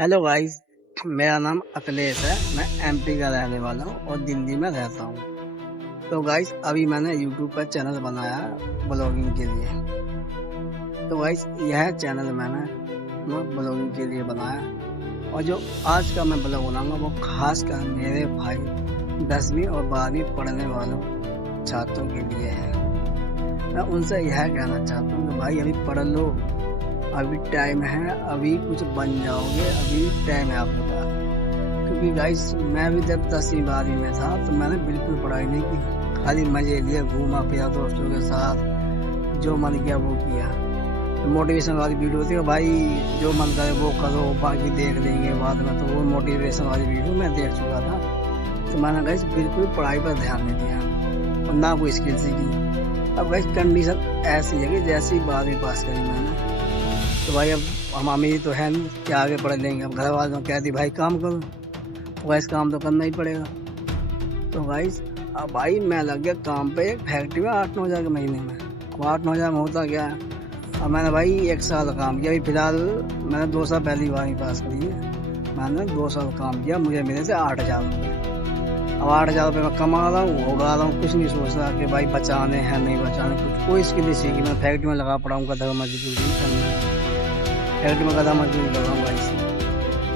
Hello guys, मेरा नाम अखिलेश है। मैं एमपी का रहने वाला हूँ और दिल्ली में रहता हूँ। तो गाइस, अभी मैंने यूट्यूब पर चैनल बनाया है ब्लॉगिंग के लिए। तो गाइस, यह चैनल मैंने ब्लॉगिंग के लिए बनाया और जो आज का मैं ब्लॉग बनाऊंगा वो खास कर मेरे भाई 10वीं और 12वीं पढ़ने वालों छात्रों के लिए है। मैं उनसे यह कहना चाहता हूँ कि भाई अभी पढ़ लो, अभी टाइम है, अभी कुछ बन जाओगे, अभी टाइम है आपके पास। क्योंकि गाइस, मैं भी जब 10वीं 12वीं में था तो मैंने बिल्कुल पढ़ाई नहीं की, खाली मजे लिए, घूमा फिरा दोस्तों के साथ, जो मन किया वो किया। तो मोटिवेशन वाली वीडियो थी, भाई जो मन करे वो करो, बाकी देख लेंगे बाद में। तो वो मोटिवेशन वाली वीडियो मैं देख चुका था, तो मैंने गाइस बिल्कुल पढ़ाई पर ध्यान नहीं दिया और ना कोई स्किल सीखी। अब गाइस कंडीशन ऐसी है कि जैसी 12वीं पास करी मैंने, तो भाई अब हम अमीर तो है नहीं कि आगे पढ़ लेंगे। अब घर वालों ने कह दी भाई काम करो, वैसे काम तो करना ही पड़ेगा। तो भाई अब भाई मैं लग गया काम पे, एक फैक्ट्री में 8-9 हज़ार के महीने में। वो 8-9 हज़ार में होता क्या है, अब मैंने भाई 1 साल काम किया। अभी फिलहाल मैंने 2 साल पहली 12वीं पास करी है, मैंने 2 साल काम किया, मुझे मिले थे 8 हज़ार रुपये। अब 8 हज़ार रुपये मैं कमा रहा हूँ, उड़ा रहा हूँ, कुछ नहीं सोच रहा कि भाई बचाने हैं नहीं बचाने, कुछ कोई इसके लिए सीखी। मैं फैक्ट्री में लगा पड़ा हूँ, गधा मजदूरी करना, फैक्ट्री में गधा मजदूरी कर रहा हूँ भाई।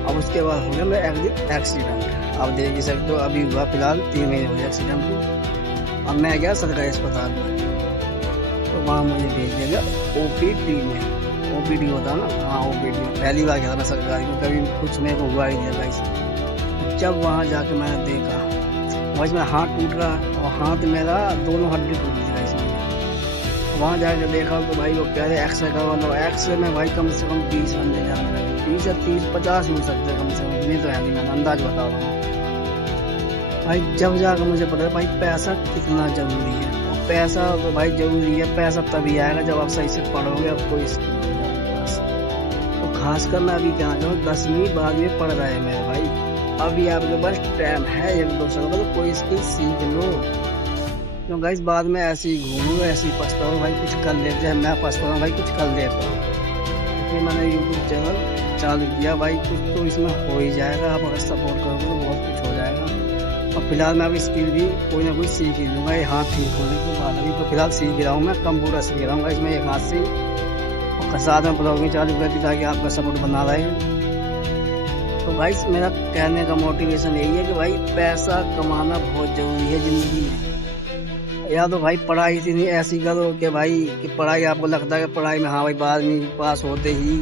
अब उसके बाद हो गया मेरा एक दिन एक्सीडेंट। आप देख ही सकते हो, अभी हुआ फिलहाल 3 महीने हो गए एक्सीडेंट को। अब मैं गया सरकारी अस्पताल में, तो वहाँ मुझे भेज दिया गया ओपीडी में। ओपीडी होता है ना, हाँ ओपीडी। पहली बार गया था मैं सरकारी को, कभी कुछ मेरे को हुआ ही नहीं भाई। जब वहाँ जाके मैंने देखा भाई मेरा हाथ टूट रहा और हाथ मेरा दोनों हड्डी टूट गई थी इसमें। वहाँ जाके देखा तो भाई वो कह रहे एक्सरे करवा लो। एक्सरे में भाई कम से कम 20 बंदे जाने लगे, 20 या 30-50 हो सकते हैं कम से कम, इतनी तो है नहीं, मैंने अंदाज बता रहा हूँ भाई। जब जाकर मुझे पता भाई पैसा कितना जरूरी है, और पैसा तो भाई जरूरी है। पैसा तभी आएगा जब आप सही से पढ़ोगे, अब कोई स्किल पास। तो खासकर मैं अभी कहना चाहूँ 10वीं 12वीं पढ़ रहे हैं मेरे भाई, अभी आपके पास टाइम है 1-2 साल का, तो कोई स्किल सीख लो। तो गाइस बाद में ऐसे ही घूमो, ऐसे ही पछताओ भाई, कुछ कर लेते हैं। मैं पछता हूँ भाई, कुछ कर लेता हूँ। फिर मैंने यूट्यूब चैनल चालू किया भाई, कुछ तो इसमें हो ही जाएगा। आप अगर सपोर्ट करोगे तो बहुत कुछ हो जाएगा। और फिलहाल मैं अभी स्किल भी कोई ना कोई सीख ही लूँगा। ये हाथ ठीक होने के बाद अभी तो फिलहाल सीख रहा हूँ, मैं कंप्यूटर सीख रहा हूँ इसमें एक हाथ से, और साथ में ब्लॉगिंग चालू कर दी ताकि आपका सपोर्ट बना रहे। तो भाई मेरा कहने का मोटिवेशन यही है कि भाई पैसा कमाना बहुत ज़रूरी है ज़िंदगी में। या तो भाई पढ़ाई से नहीं ऐसी करो कि भाई कि पढ़ाई आपको लगता है कि पढ़ाई में हाँ भाई 12वीं पास होते ही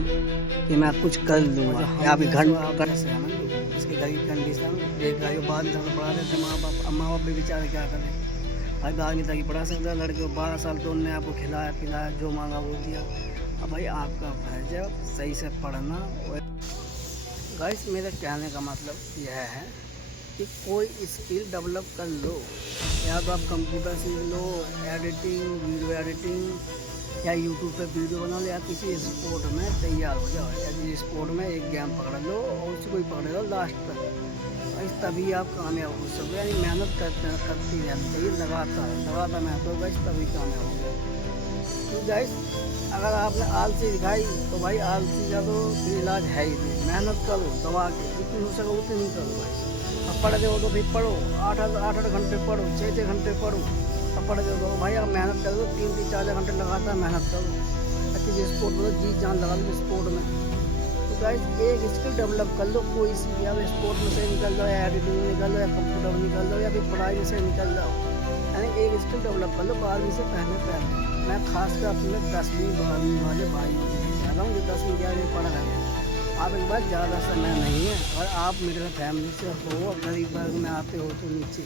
कि मैं कुछ कर लूँगा, या अभी घंटे से है ना इसकी घर की कंडीशन देख रहा है। 12वीं तक पढ़ा देते माँ बाप, अब माँ बाप भी बेचारे क्या करें भाई। 12वीं तक ही पढ़ा सकता है लड़के को, 12 साल तो उनने आपको खिलाया पिलाया, जो मांगा वो दिया। अब भाई आपका फर्ज है सही से पढ़ना। गाइस मेरे कहने का मतलब यह है कि कोई स्किल डेवलप कर लो, या तो आप कंप्यूटर सीख लो, एडिटिंग, वीडियो एडिटिंग, या यूट्यूब पे वीडियो बना लो, या किसी स्पोर्ट में तैयार हो जाओ। या किसी स्पोर्ट में एक गेम पकड़ लो और उसको ही पकड़ लो लास्ट तक, तभी आप कामयाब हो सको। यानी मेहनत करती रहनी चाहिए, लगातार मेहनत हो गाइस, तभी कामयाब हो गए। तो गाइस अगर आपने आलसी दिखाई तो भाई आलसी का तो इलाज है ही नहीं। मेहनत करो, दबा के जितनी हो सके उतनी करो भाई। अब पढ़ रहे हो तो भाई पढ़ो, 8-8 घंटे पढ़ो, 6-6 घंटे पढ़ो। अब पढ़ रहे हो भाई, अब मेहनत करो, 3-3 4 घंटे लगातार मेहनत करो। अच्छी स्पोर्ट में जी जान लगा लो स्पोर्ट में। तो गाइस एक स्किल डेवलप कर लो कोई सी, या स्पोर्ट में से निकल जाओ, या एडिटिंग में निकल जाओ, या कंप्यूटर में निकल जाओ, या फिर पढ़ाई में से निकल जाओ। यानी एक स्किल डेवलप कर लो 12वीं से पहले। मैं खासकर अपने 10वीं 12वीं वाले भाइयों को कह रहा हूँ जो 10वीं 11वीं पढ़ रहे हैं। आप एक बार ज़्यादा समय नहीं है, अगर आप मिडिल फैमिली से हो, गरीब वर्ग में आते हो तो नीचे,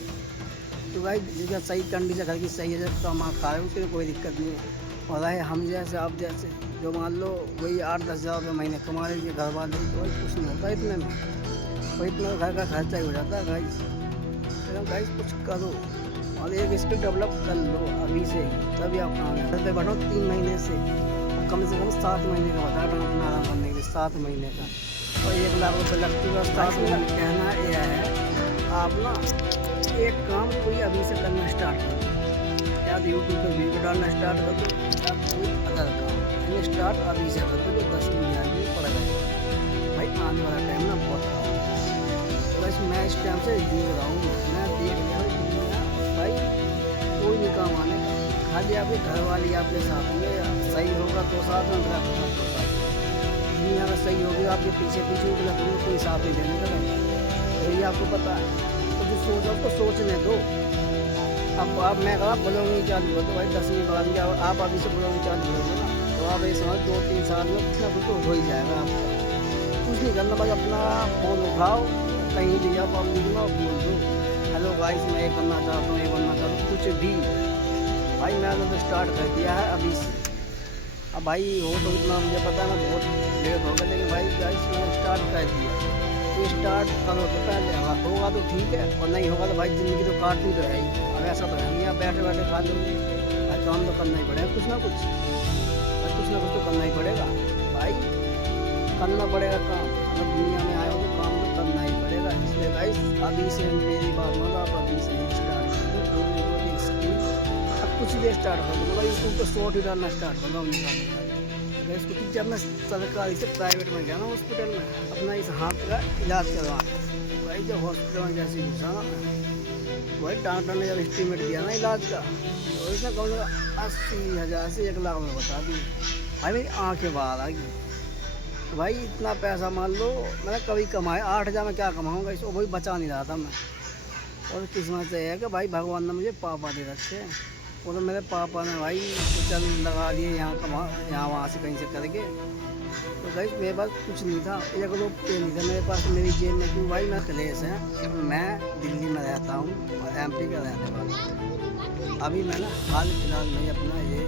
तो भाई जगह सही कंडीशन घर की सही है, जब कमा खा रहे हो उसके लिए कोई दिक्कत नहीं है। और रहे हम जैसे आप जैसे जो मान लो वही 8-10 हज़ार रुपये महीने कमा लीजिए, घर वाले तो वही कुछ नहीं होता इतने में, वही इतना घर का खर्चा ही हो जाता है गाइस। तो गाइस कुछ करो और एक स्किल डेवलप कर लो अभी से ही, तभी आप कामयाब। घर पे बैठो 3 महीने से कम 7 महीने का बता रहा हूँ आराम करने के लिए, 7 महीने का, और 1 लाख रुपये लगती है। 7 महीने कहना यह है आप ना एक काम कोई अभी से करना स्टार्ट कर दो, या तो यूट्यूब पर वीडियो डालना स्टार्ट कर दो, या कोई अदर काम यानी स्टार्ट अभी से कर दो। जो 10वीं 11वीं पढ़ रहे भाई, आने वाला टाइम ना इस टाइम से जूझ रहा हूँ। मैं देख लिया भाई दुनिया भाई कोई नहीं काम आने का, खाली आपके घर वाले आपके साथ में सही होगा तो साथ में, गलत होगा तो साथ में। दुनिया में सही होगी आपके पीछे पीछे, गलत होगा कोई साथ नहीं देने का नहीं, यही आपको पता है। तो जो सोचा उसको सोचने दो। अब मैं कहा ब्लॉगिंग चालू हो तो भाई 10वीं बार में आप अभी से ब्लॉगिंग चालू हो ना, तो आप इस समझ 2-3 साल में कुछ ना कुछ तो हो ही जाएगा आपका। कुछ नहीं करना, बस अपना फ़ोन उठाओ, कहीं भी जाओ पब्लिक में और बोल दो हेलो गाइस मैं ये करना चाहता हूँ, ये बनना चाहता हूँ, कुछ भी। भाई मैंने तो स्टार्ट कर दिया है अभी से। अब भाई हो तो इतना मुझे पता है ना बहुत लेट हो गया, लेकिन भाई गाइस मैंने स्टार्ट कर दिया। तो स्टार्ट करो तो पहले होगा तो ठीक है, और नहीं होगा तो भाई ज़िंदगी तो काटनी तो है ही। अब ऐसा तो है नहीं आप बैठे बैठे खा लोगे, भाई काम तो करना ही पड़ेगा कुछ ना कुछ, भाई कुछ ना कुछ तो करना ही पड़ेगा। भाई करना पड़ेगा काम, अगर दुनिया में आए हो तो काम तो करना ही पड़ेगा। इसलिए गाइस अभी से मेरी बात मानो, आप अभी से ही स्टार्ट कर दो, अब कुछ भी स्टार्ट कर दो। भाई यूट्यूब पर शॉर्ट ही डालना स्टार्ट कर दो। इसको जब मैं सरकारी से प्राइवेट में गया ना हॉस्पिटल में अपना इस हाथ का इलाज करवाना, भाई जब हॉस्पिटल में जैसे घुसा ना मैं, वही डॉक्टर ने जब एस्टीमेट दिया ना इलाज का, तो इसने कम से कम 80,000 से 1 लाख में बता दी। भाई मेरी आँखें बाहर आ गई। तो भाई इतना पैसा मान लो मैंने कभी कमाया 8,000 में क्या कमाऊँगा, इसको वही बचा नहीं रहा था मैं। और किस्मत से है कि भाई भगवान ने मुझे पापा दे रखे हैं, वो तो मेरे पापा ने भाई चल लगा दिए यहाँ कमा, यहाँ वहाँ से कहीं से करके। तो भाई मेरे पास कुछ नहीं था, 1 रुपये नहीं था मेरे पास मेरी जेब में, क्योंकि भाई मैं कलेश है, मैं दिल्ली में रहता हूँ और MP का रहने वाला हूँ। अभी मैं ना हाल फिलहाल में अपना ये